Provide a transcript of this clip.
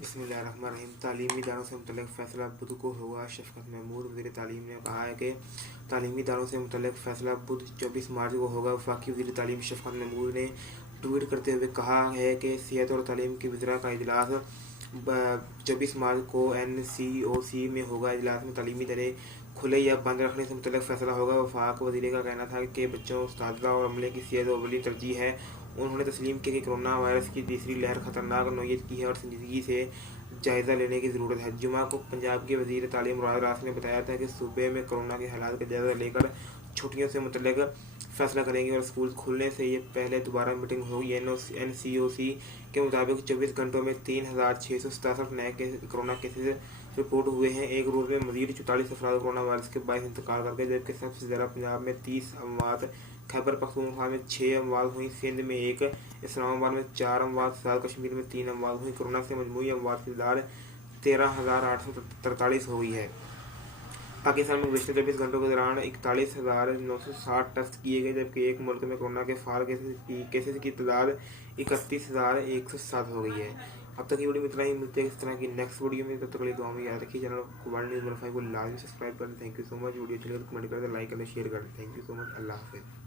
بسم اللہ الرحمن الرحیم۔ تعلیمی اداروں سے متعلق فیصلہ بدھ کو ہوگا۔ شفقت محمود وزیر تعلیم نے کہا ہے کہ تعلیمی اداروں سے متعلق فیصلہ بدھ 24 مارچ کو ہوگا۔ وفاقی وزیر تعلیم شفقت محمود نے ٹویٹ کرتے ہوئے کہا ہے کہ صحت اور تعلیم کی وزراء کا اجلاس 24 مارچ کو NCOC میں ہوگا۔ اجلاس میں تعلیمی ادارے کھلے یا بند رکھنے سے متعلق فیصلہ ہوگا۔ وفاق وزیر کا کہنا تھا کہ بچوں، اساتذہ اور عملے کی صحت اولین ترجیح ہے۔ انہوں نے تسلیم کیا کہ کورونا وائرس کی تیسری لہر خطرناک نوعیت کی ہے اور سنجیدگی سے جائزہ لینے کی ضرورت ہے۔ جمعہ کو پنجاب کے وزیر تعلیم مراد راس نے بتایا تھا کہ صوبے میں کورونا کے حالات کا جائزہ لے کر چھٹیوں سے متعلق فیصلہ کریں گے اور اسکول کھلنے سے یہ پہلے دوبارہ میٹنگ ہوگی۔ NCOC کے مطابق 24 گھنٹوں میں 3667 نئے کورونا کیسز رپورٹ ہوئے ہیں۔ ایک روز میں مزید 44 افراد کورونا وائرس کے باعث انتقال کر گئے، جبکہ سب سے زیادہ پنجاب میں 30 اموات، خیبر پختونخوا میں 6 اموات ہوئیں، سندھ میں 1، اسلام آباد میں 4 اموات، شمال کشمیر میں 3 اموات ہوئیں۔ کورونا سے مجموعی اموات کی تعداد 13,843 ہو گئی ہے۔ پاکستان میں گزشتہ 24 گھنٹوں کے دوران 41,960 ٹیسٹ کیے گئے، جبکہ ایک ملک میں کورونا کے فعال کیسز کی تعداد 31,107 ہو گئی ہے۔ اب تک کی ویڈیو میں اتنا ہی، ملتے ہیں اس طرح کی نیکسٹ ویڈیو میں، تب تک کے لیے دعا میں یاد رکھیے چینل ورلڈ نیوز 15 کو لازمی سبسکرائب کریں۔ Thank you so much. Video اچھی لگے تو کمنٹ کریں، لائک کریں، شیئر کریں۔ تھینک یو سو مچ۔ اللہ حافظ۔